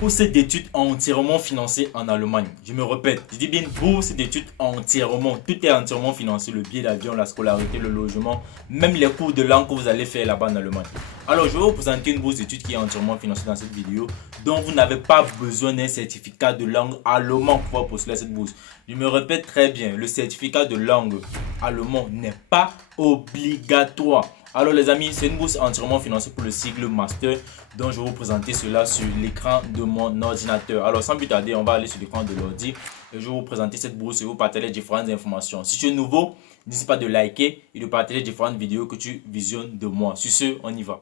Bourse d'études entièrement financée en Allemagne. Je me répète, je dis bien bourse d'études entièrement. Tout est entièrement financé, le billet d'avion, la scolarité, le logement, même les cours de langue que vous allez faire là-bas en Allemagne. Alors, je vais vous présenter une bourse d'études qui est entièrement financée dans cette vidéo, dont vous n'avez pas besoin d'un certificat de langue allemand pour pouvoir postuler à cette bourse. Je me répète très bien, le certificat de langue allemand n'est pas obligatoire. Alors les amis, c'est une bourse entièrement financée pour le cycle master dont je vais vous présenter cela sur l'écran de mon ordinateur. Alors sans plus tarder, on va aller sur l'écran de l'ordi et je vais vous présenter cette bourse et vous partager les différentes informations. Si tu es nouveau, n'hésite pas de liker et de partager les différentes vidéos que tu visionnes de moi. Sur ce, on y va.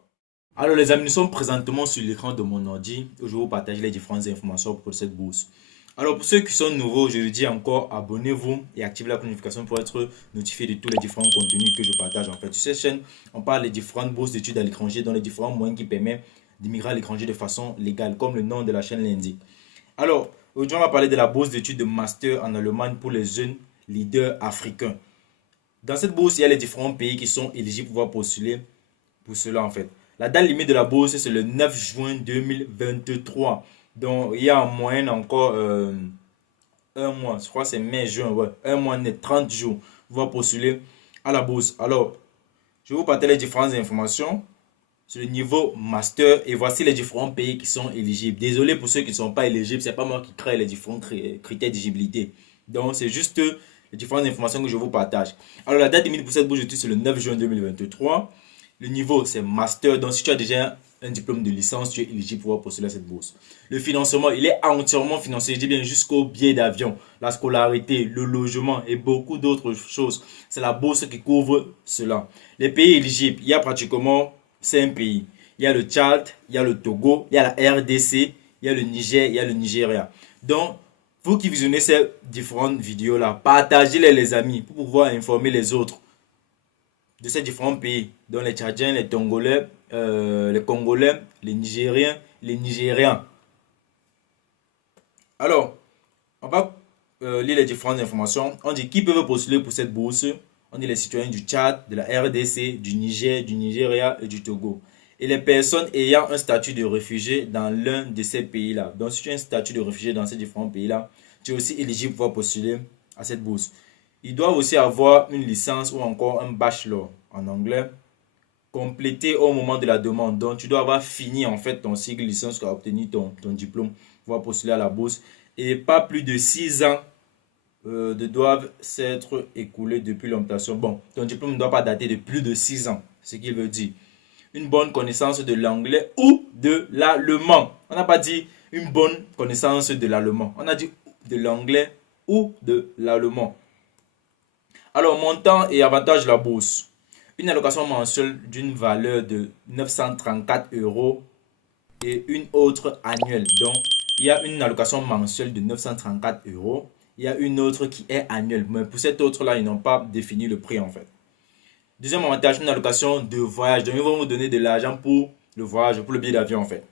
Alors les amis, nous sommes présentement sur l'écran de mon ordi et je vais vous partager les différentes informations pour cette bourse. Alors pour ceux qui sont nouveaux, je vous dis encore, abonnez-vous et activez la notification pour être notifié de tous les différents contenus que je partage. En fait, sur cette chaîne, on parle des différentes bourses d'études à l'étranger, dans les différents moyens qui permettent d'immigrer à l'étranger de façon légale, comme le nom de la chaîne l'indique. Alors, aujourd'hui, on va parler de la bourse d'études de master en Allemagne pour les jeunes leaders africains. Dans cette bourse, il y a les différents pays qui sont éligibles pour pouvoir postuler pour cela en fait. La date limite de la bourse, c'est le 9 juin 2023. Donc, il y a en moyenne encore un mois. Je crois que c'est mai-juin. Ouais. Un mois net, 30 jours. Vous pouvez postuler à la bourse. Alors, je vais vous partager les différentes informations sur le niveau master et voici les différents pays qui sont éligibles. Désolé pour ceux qui ne sont pas éligibles, c'est pas moi qui crée les différents critères d'éligibilité. Donc, c'est juste les différentes informations que je vous partage. Alors, la date limite pour cette bourse d'études, c'est le 9 juin 2023. Le niveau, c'est master. Donc, si tu as déjà un diplôme de licence, tu es éligible pour pouvoir postuler à cette bourse. Le financement, il est entièrement financé, je dis bien jusqu'au billet d'avion, la scolarité, le logement et beaucoup d'autres choses. C'est la bourse qui couvre cela. Les pays éligibles, il y a pratiquement 5 pays. Il y a le Tchad, il y a le Togo, il y a la RDC, il y a le Niger, il y a le Nigeria. Donc, vous qui visionnez ces différentes vidéos-là, partagez-les les amis pour pouvoir informer les autres de ces différents pays, dont les Tchadiens, les Tongolais, les Congolais, les Nigériens, les Nigérians. Alors, on va lire les différentes informations. On dit qui peuvent postuler pour cette bourse. On dit les citoyens du Tchad, de la RDC, du Niger, du Nigeria et du Togo. Et les personnes ayant un statut de réfugié dans l'un de ces pays-là. Donc, si tu as un statut de réfugié dans ces différents pays-là, tu es aussi éligible pour postuler à cette bourse. Ils doivent aussi avoir une licence ou encore un bachelor en anglais complété au moment de la demande. Donc, tu dois avoir fini en fait ton cycle licence, tu as obtenu ton diplôme pour postuler à la bourse. Et pas plus de 6 ans doivent s'être écoulés depuis l'obtention. Bon, ton diplôme ne doit pas dater de plus de 6 ans, ce qui veut dire une bonne connaissance de l'anglais ou de l'allemand. On n'a pas dit une bonne connaissance de l'allemand. On a dit de l'anglais ou de l'allemand. Alors, montant et avantage de la bourse. Une allocation mensuelle d'une valeur de 934 euros et une autre annuelle. Donc, il y a une allocation mensuelle de 934 euros. Il y a une autre qui est annuelle. Mais pour cette autre-là, ils n'ont pas défini le prix en fait. Deuxième avantage, une allocation de voyage. Donc, ils vont vous donner de l'argent pour le voyage, pour le billet d'avion en fait.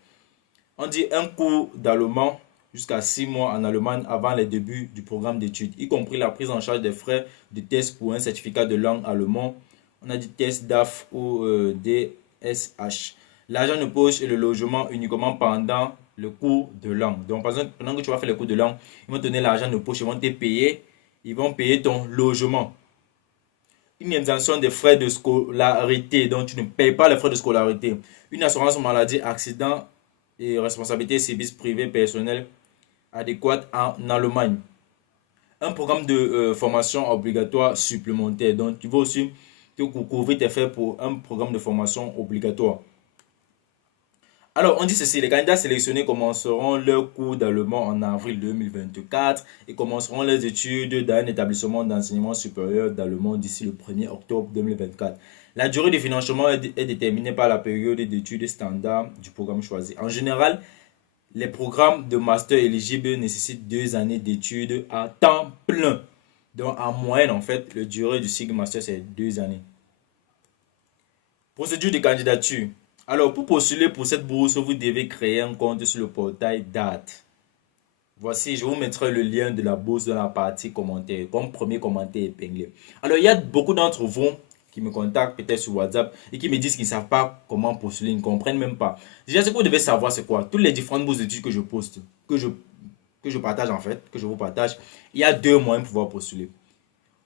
On dit un cours d'allemand jusqu'à 6 mois en Allemagne avant les débuts du programme d'études, y compris la prise en charge des frais de test pour un certificat de langue allemand. On a dit test DAF ou DSH. L'argent de poche et le logement uniquement pendant le cours de langue. Donc, par exemple, pendant que tu vas faire le cours de langue, ils vont te donner l'argent de poche, ils vont te payer, ils vont payer ton logement. Une exemption des frais de scolarité, donc tu ne payes pas les frais de scolarité. Une assurance maladie, accident et responsabilité service privé personnel adéquate en Allemagne. Un programme de formation obligatoire supplémentaire. Donc, tu vas aussi te couvrir tes frais pour un programme de formation obligatoire. Alors, on dit ceci, les candidats sélectionnés commenceront leur cours d'allemand en avril 2024 et commenceront leurs études dans un établissement d'enseignement supérieur d'allemand d'ici le 1er octobre 2024. La durée de financement est déterminée par la période d'études standard du programme choisi. En général, les programmes de master éligibles nécessitent 2 années d'études à temps plein. Donc, en moyenne, en fait, la durée du cycle master, c'est 2 années. Procédure de candidature. Alors, pour postuler pour cette bourse, vous devez créer un compte sur le portail DAT. Voici, je vous mettrai le lien de la bourse dans la partie commentaires, comme premier commentaire épinglé. Alors, il y a beaucoup d'entre vous qui me contactent peut-être sur WhatsApp et qui me disent qu'ils ne savent pas comment postuler, ils ne comprennent même pas. Déjà, ce que vous devez savoir, c'est quoi? Toutes les différentes bourses d'études que je poste, que je partage en fait, que je vous partage, il y a deux moyens pour pouvoir postuler.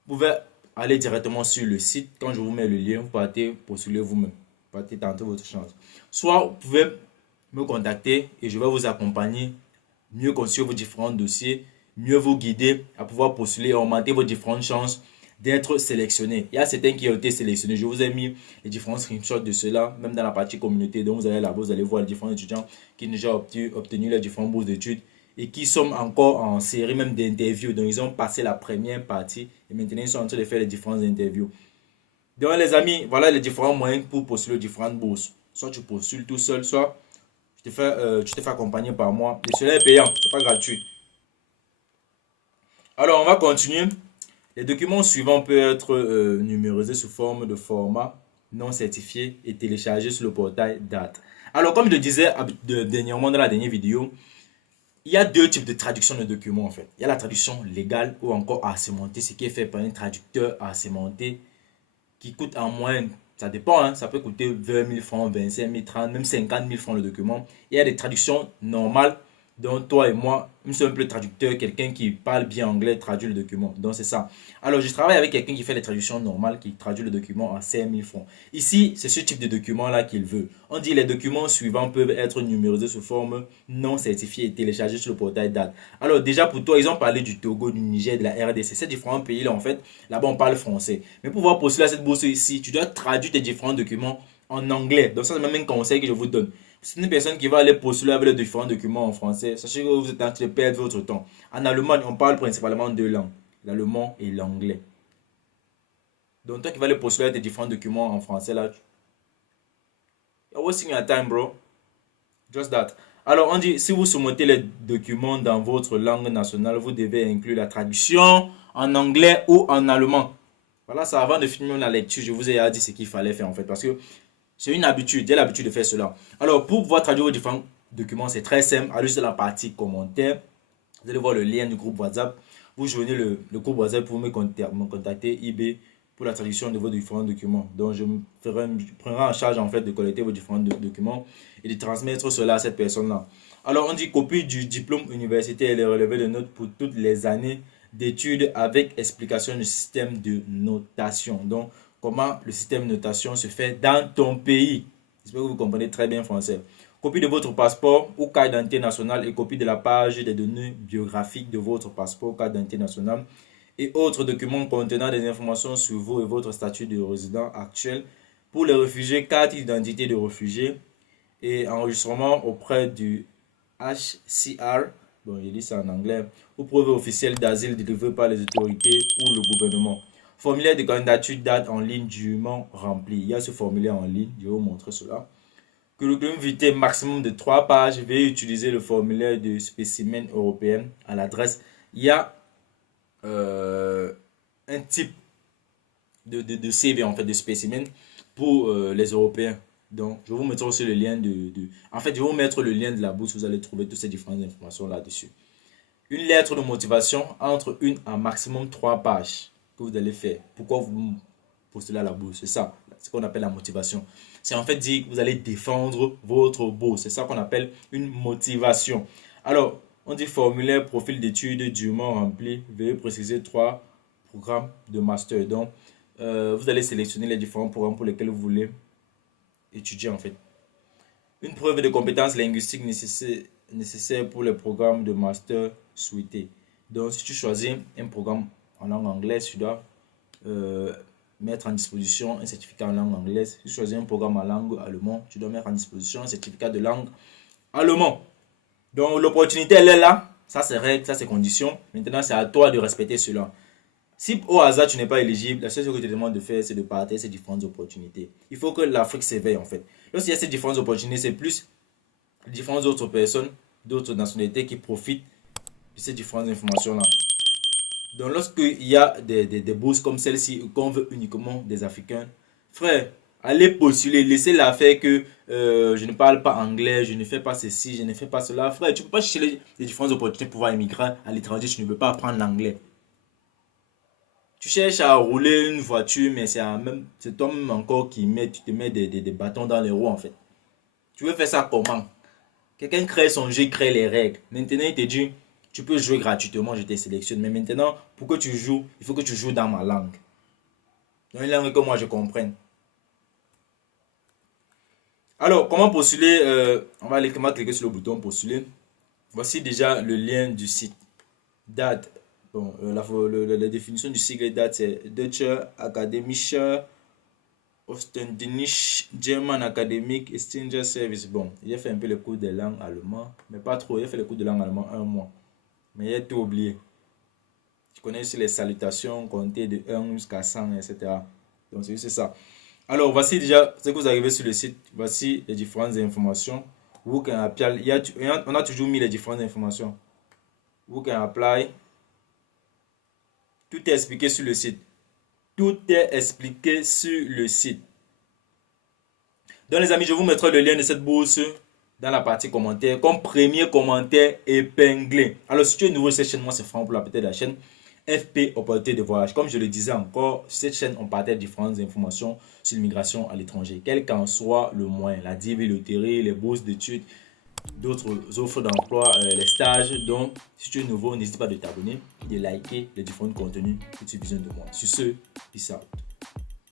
Vous pouvez aller directement sur le site. Quand je vous mets le lien, vous partez postuler vous-même. Vous partez tenter votre chance. Soit vous pouvez me contacter et je vais vous accompagner, mieux construire vos différents dossiers, mieux vous guider à pouvoir postuler et augmenter vos différentes chances d'être sélectionné. Il y a certains qui ont été sélectionnés. Je vous ai mis les différents screenshots de cela, même dans la partie communauté. Donc vous allez là-bas, vous allez voir les différents étudiants qui ont déjà obtenu les différentes bourses d'études et qui sont encore en série même d'interviews. Donc ils ont passé la première partie et maintenant ils sont en train de faire les différentes interviews. Donc les amis, voilà les différents moyens pour postuler aux différentes bourses. Soit tu postules tout seul, soit tu te fais accompagner par moi. Et cela est payant, c'est pas gratuit. Alors on va continuer. Les documents suivants peuvent être numérisés sous forme de format non certifié et téléchargés sur le portail DAT. Alors comme je le disais dernièrement dans la dernière vidéo, il y a deux types de traduction de documents en fait. Il y a la traduction légale ou encore assermentée, ce qui est fait par un traducteur assermenté qui coûte en moyenne, ça dépend, hein, ça peut coûter 20 000 francs, 25 000, 30 000, même 50 000 francs le document. Il y a des traductions normales, dont toi et moi, un simple traducteur, quelqu'un qui parle bien anglais, traduit le document. Donc c'est ça. Alors je travaille avec quelqu'un qui fait les traductions normales, qui traduit le document à 5 000 francs. Ici, c'est ce type de document-là qu'il veut. On dit les documents suivants peuvent être numérisés sous forme non certifiée et téléchargés sur le portail DAT. Alors déjà pour toi, ils ont parlé du Togo, du Niger, de la RDC. Ces différents pays-là, en fait, là-bas on parle français. Mais pour pouvoir postuler à cette bourse ici, tu dois traduire tes différents documents en anglais. Donc ça, c'est même un conseil que je vous donne. C'est une personne qui va aller postuler avec les différents documents en français. Sachez que vous êtes en train de perdre votre temps. En Allemagne, on parle principalement deux langues, l'allemand et l'anglais. Donc toi qui vas aller postuler avec tes différents documents en français là, you're wasting your time, bro. Just that. Alors on dit, si vous soumettez les documents dans votre langue nationale, vous devez inclure la traduction en anglais ou en allemand. Voilà, ça avant de finir la lecture, je vous ai dit ce qu'il fallait faire en fait, parce que c'est une habitude, j'ai l'habitude de faire cela. Alors, pour pouvoir traduire vos différents documents, c'est très simple. Allez sur la partie commentaires. Vous allez voir le lien du groupe WhatsApp. Vous joignez le groupe WhatsApp pour me contacter eBay pour la traduction de vos différents documents. Donc, je prendrai en charge en fait de collecter vos différents documents et de transmettre cela à cette personne-là. Alors, on dit copie du diplôme universitaire et les relevés de notes pour toutes les années d'études avec explication du système de notation. Donc, comment le système de notation se fait dans ton pays. J'espère que vous comprenez très bien français. Copie de votre passeport ou carte d'identité nationale et copie de la page des données biographiques de votre passeport ou carte d'identité nationale et autres documents contenant des informations sur vous et votre statut de résident actuel. Pour les réfugiés, carte d'identité de réfugié et enregistrement auprès du HCR, bon, je dis ça en anglais, ou preuve officielle d'asile délivrée par les autorités ou le gouvernement. Formulaire de candidature date en ligne dûment rempli. Il y a ce formulaire en ligne, je vais vous montrer cela. Curriculum vitae maximum de 3 pages. Veuillez utiliser le formulaire de spécimen européen à l'adresse. Il y a un type de CV en fait, de spécimen pour les Européens. Donc, je vais vous mettre aussi le lien En fait, je vais vous mettre le lien de la bourse. Vous allez trouver toutes ces différentes informations là-dessus. Une lettre de motivation entre une à maximum 3 pages que vous allez faire. Pourquoi vous postulez à la bourse? C'est ça, c'est ce qu'on appelle la motivation. C'est en fait dire que vous allez défendre votre bourse. C'est ça qu'on appelle une motivation. Alors, on dit formulaire, profil d'études dûment rempli. Veuillez préciser 3 programmes de master. Donc, vous allez sélectionner les différents programmes pour lesquels vous voulez étudier en fait. Une preuve de compétences linguistiques nécessaire pour le programme de master souhaité. Donc, si tu choisis un programme en langue anglaise, tu dois mettre en disposition un certificat en langue anglaise. Si tu choisis un programme en langue allemande, tu dois mettre en disposition un certificat de langue allemande. Donc, l'opportunité, elle est là. Ça, c'est règle, ça, c'est condition. Maintenant, c'est à toi de respecter cela. Si au hasard tu n'es pas éligible, la seule chose que je te demande de faire, c'est de partager ces différentes opportunités. Il faut que l'Afrique s'éveille en fait. Lorsqu'il y a ces différentes opportunités, c'est plus différentes autres personnes, d'autres nationalités qui profitent de ces différentes informations-là. Donc lorsqu'il y a des bourses comme celle-ci, qu'on veut uniquement des Africains, frère, allez postuler, laissez la faire que je ne parle pas anglais, je ne fais pas ceci, je ne fais pas cela. Frère, tu ne peux pas chercher les différentes opportunités pour pouvoir immigrer à l'étranger, tu ne peux pas apprendre l'anglais. Tu cherches à rouler une voiture, mais c'est toi-même encore tu te mets des bâtons dans les roues en fait. Tu veux faire ça comment? Quelqu'un crée son jeu, crée les règles. Maintenant, il te dit, tu peux jouer gratuitement, je te sélectionne. Mais maintenant, pour que tu joues, il faut que tu joues dans ma langue. Dans une langue que moi je comprenne. Alors, comment postuler on va cliquer sur le bouton postuler. Voici déjà le lien du site. Date. Bon, la définition du sigle date, c'est Deutsche Akademische Ostendische German Academic Exchanger Service. Bon, j'ai fait un peu le cours de langue allemand, mais pas trop. J'ai fait le cours de langue allemand 1 mois. Mais j'ai tout oublié. Tu connais aussi les salutations, compter de 1 jusqu'à 100, etc. Donc, c'est ça. Alors, voici déjà ce que vous arrivez sur le site. Voici les différentes informations. On a toujours mis les différentes informations. Who can apply. Tout est expliqué sur le site. Tout est expliqué sur le site. Donc les amis, je vous mettrai le lien de cette bourse dans la partie commentaires comme premier commentaire épinglé. Alors si tu es nouveau sur cette chaîne, moi c'est Franck pour la petite de la chaîne FP Opportunité de voyage. Comme je le disais encore, sur cette chaîne on partage différentes informations sur l'immigration à l'étranger. Quel qu'en soit le moyen, la DIV, loterie, les bourses d'études, d'autres offres d'emploi, les stages. Donc si tu es nouveau, n'hésite pas de t'abonner, de liker les différents contenus que tu visionnes de moi. Sur ce, peace out.